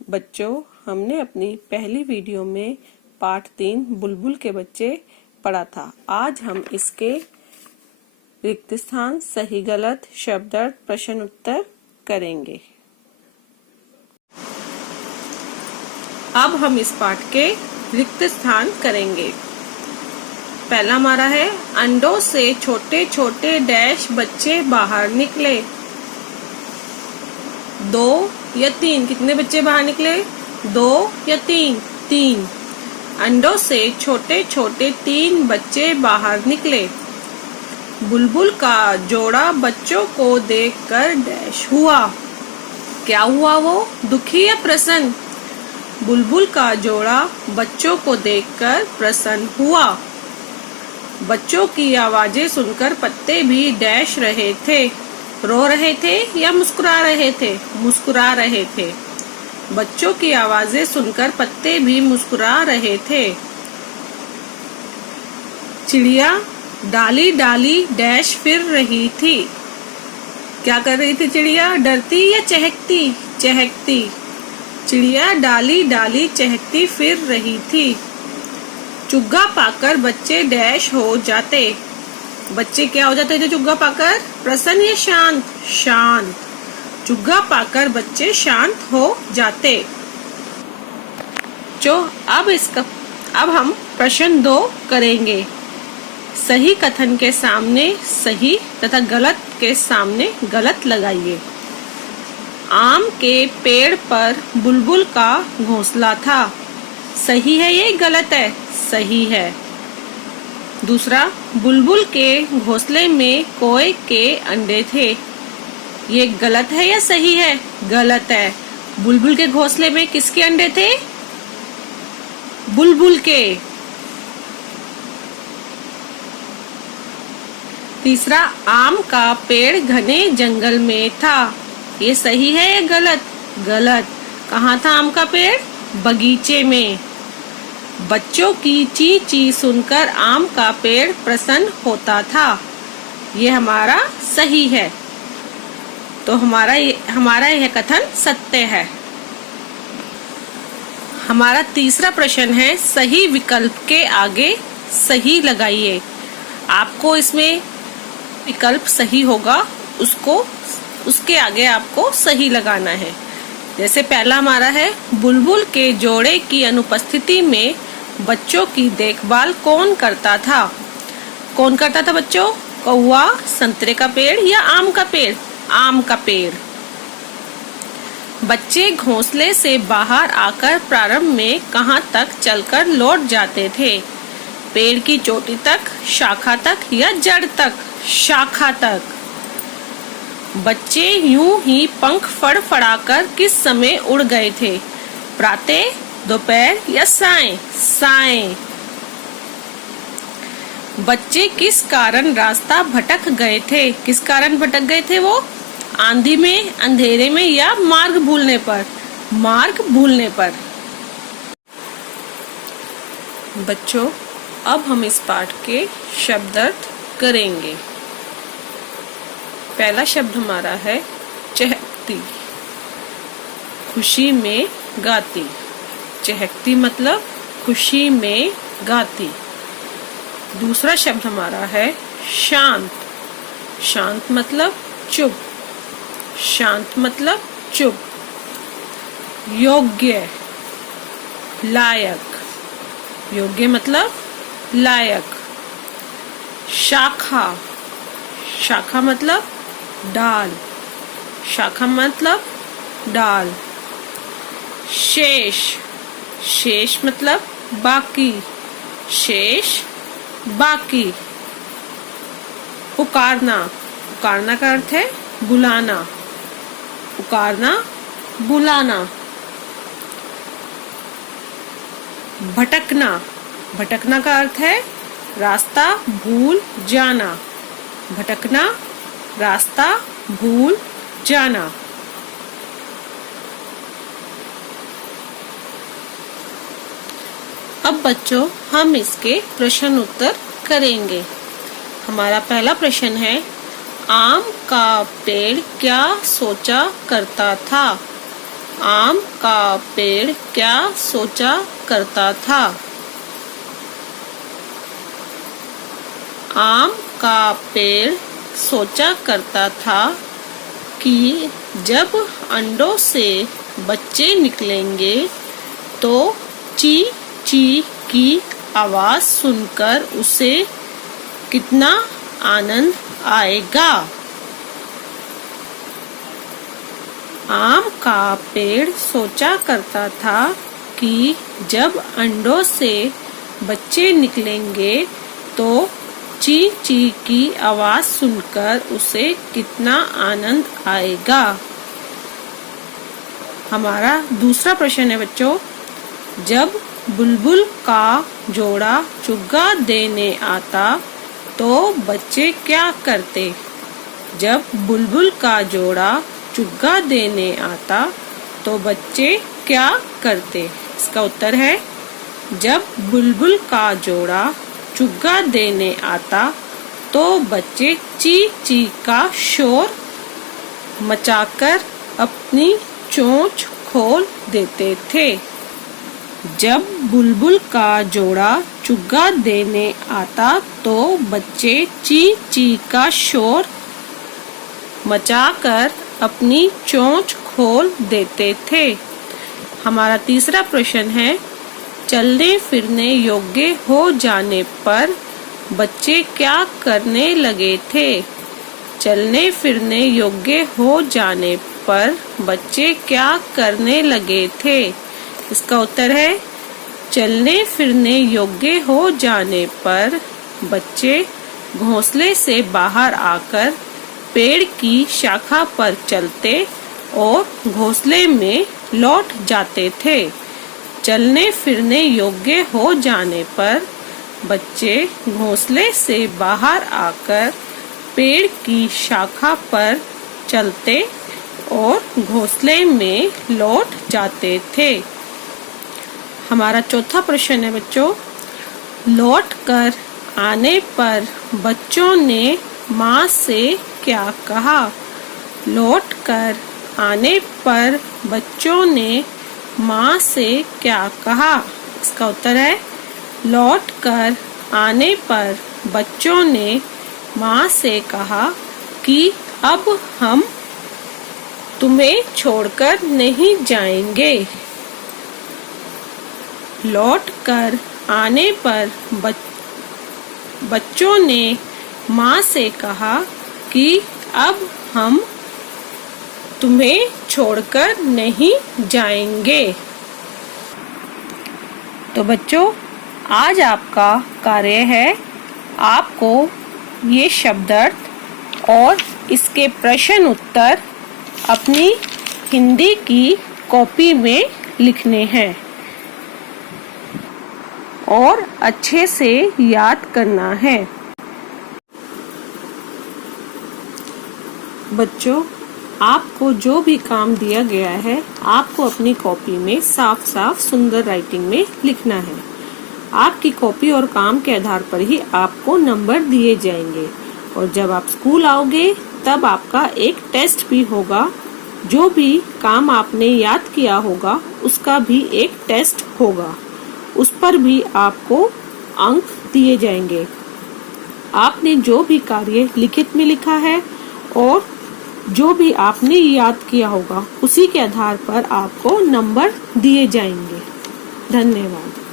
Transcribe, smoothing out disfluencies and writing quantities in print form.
बच्चों, हमने अपनी पहली वीडियो में पाठ 3 बुलबुल के बच्चे पढ़ा था। आज हम इसके रिक्त स्थान, सही गलत, शब्दार्थ, प्रश्न उत्तर करेंगे। अब हम इस पाठ के रिक्त स्थान करेंगे। पहला हमारा है, अंडों से छोटे छोटे डैश बच्चे बाहर निकले। 2 या 3, कितने बच्चे बाहर निकले? 2 या 3? 3। अंडों से छोटे छोटे 3 बच्चे बाहर निकले। बुलबुल का जोड़ा बच्चों को देखकर डैश हुआ। क्या हुआ वो? दुखी या प्रसन्न? बुलबुल का जोड़ा बच्चों को देखकर प्रसन्न हुआ। बच्चों की आवाजें सुनकर पत्ते भी डैश रहे थे। रो रहे थे या मुस्कुरा रहे थे? मुस्कुरा रहे थे। बच्चों की आवाजें सुनकर पत्ते भी मुस्कुरा रहे थे। चिड़िया डाली डाली डैश फिर रही थी। क्या कर रही थी चिड़िया? डरती या चहकती? चहकती। चिड़िया डाली डाली चहकती फिर रही थी। चुग्गा पाकर बच्चे डैश हो जाते। बच्चे क्या हो जाते थे चुग्गा पाकर? प्रसन्न या शांत? शांत। चुग्गा पाकर बच्चे शांत हो जाते। अब हम प्रश्न 2 करेंगे। सही कथन के सामने सही तथा गलत के सामने गलत लगाइए। आम के पेड़ पर बुलबुल का घोंसला था। सही है या गलत है? सही है। दूसरा, बुलबुल के घोंसले में कोए के अंडे थे। ये गलत है या सही है? गलत है। बुलबुल के घोंसले में किसके अंडे थे? बुलबुल के। तीसरा, आम का पेड़ घने जंगल में था। ये सही है या गलत? गलत। कहाँ था आम का पेड़? बगीचे में। बच्चों की ची ची सुनकर आम का पेड़ प्रसन्न होता था। ये हमारा सही है। तो हमारा यह कथन सत्य है। हमारा तीसरा प्रश्न है, सही विकल्प के आगे सही लगाइए। आपको इसमें विकल्प सही होगा, उसके आगे आपको सही लगाना है। जैसे पहला हमारा है, बुलबुल के जोड़े की अनुपस्थिति में बच्चों की देखभाल कौन करता था? कौन करता था बच्चों? कौवा, संतरे का पेड़ या आम का पेड़? आम का पेड़। बच्चे घोंसले से बाहर आकर प्रारंभ में कहाँ तक चलकर लौट जाते थे? पेड़ की चोटी तक, शाखा तक या जड़ तक? शाखा तक। बच्चे यूं ही पंख फड़फड़ाकर किस समय उड़ गए थे? प्रातः, दोपहर या सायं? सायं। बच्चे किस कारण रास्ता भटक गए थे? किस कारण भटक गए थे वो? आंधी में, अंधेरे में या मार्ग भूलने पर? मार्ग भूलने पर। बच्चों, अब हम इस पाठ के शब्दार्थ करेंगे। पहला शब्द हमारा है, चहकती। खुशी में गाती। चहकती मतलब खुशी में गाती। दूसरा शब्द हमारा है, शांत। शांत मतलब चुप। शांत मतलब चुप। योग्य, लायक। योग्य मतलब लायक। शाखा। शाखा मतलब डाल। शाखा मतलब डाल। शेष। शेष मतलब बाकी। शेष, बाकी। पुकारना। पुकारना का अर्थ है बुलाना। पुकारना, बुलाना। भटकना। भटकना का अर्थ है रास्ता भूल जाना। भटकना, रास्ता भूल जाना। अब बच्चों, हम इसके प्रश्न उत्तर करेंगे। हमारा पहला प्रश्न है, आम का पेड़ क्या सोचा करता था? आम का पेड़ क्या सोचा करता था? आम का पेड़ सोचा करता था कि जब अंडों से बच्चे निकलेंगे तो ची ची की आवाज सुनकर उसे कितना आनंद आएगा। आम का पेड़ सोचा करता था कि जब अंडों से बच्चे निकलेंगे तो ची ची की आवाज सुनकर उसे कितना आनंद आएगा। हमारा दूसरा प्रश्न है बच्चों, जब बुलबुल का जोड़ा चुग्गा देने आता तो बच्चे क्या करते? जब बुलबुल का जोड़ा चुग्गा देने आता तो बच्चे क्या करते? इसका उत्तर है, जब बुलबुल का जोड़ा चुग्गा देने आता तो बच्चे ची ची का शोर मचाकर अपनी चोंच खोल देते थे। जब बुलबुल का जोड़ा चुग्गा देने आता तो बच्चे ची ची का शोर मचाकर अपनी चोंच खोल देते थे। हमारा तीसरा प्रश्न है, चलने फिरने योग्य हो जाने पर बच्चे क्या करने लगे थे? चलने फिरने योग्य हो जाने पर बच्चे क्या करने लगे थे? इसका उत्तर है, चलने फिरने योग्य हो जाने पर बच्चे घोंसले से बाहर आकर पेड़ की शाखा पर चलते और घोंसले में लौट जाते थे। चलने फिरने योग्य हो जाने पर बच्चे घोंसले से बाहर आकर पेड़ की शाखा पर चलते और घोंसले में लौट जाते थे। हमारा चौथा प्रश्न है बच्चों, लौट कर आने पर बच्चों ने माँ से क्या कहा? लौट कर आने पर बच्चों ने माँ से क्या कहा? इसका उत्तर है, लौट कर आने पर बच्चों ने माँ से कहा कि अब हम तुम्हें छोड़कर नहीं जाएंगे। लौट कर आने पर बच्चों ने माँ से कहा कि अब हम तुम्हें छोड़कर नहीं जाएंगे। तो बच्चों, आज आपका कार्य है आपको ये शब्दार्थ और इसके प्रश्न उत्तर अपनी हिंदी की कॉपी में लिखने हैं और अच्छे से याद करना है। बच्चों, आपको जो भी काम दिया गया है आपको अपनी कॉपी में साफ साफ सुंदर राइटिंग में लिखना है। आपकी कॉपी और काम के आधार पर ही आपको नंबर दिए जाएंगे और जब आप स्कूल आओगे तब आपका एक टेस्ट भी होगा। जो भी काम आपने याद किया होगा उसका भी एक टेस्ट होगा, उस पर भी आपको अंक दिए जाएंगे। आपने जो भी कार्य लिखित में लिखा है और जो भी आपने याद किया होगा उसी के आधार पर आपको नंबर दिए जाएंगे। धन्यवाद।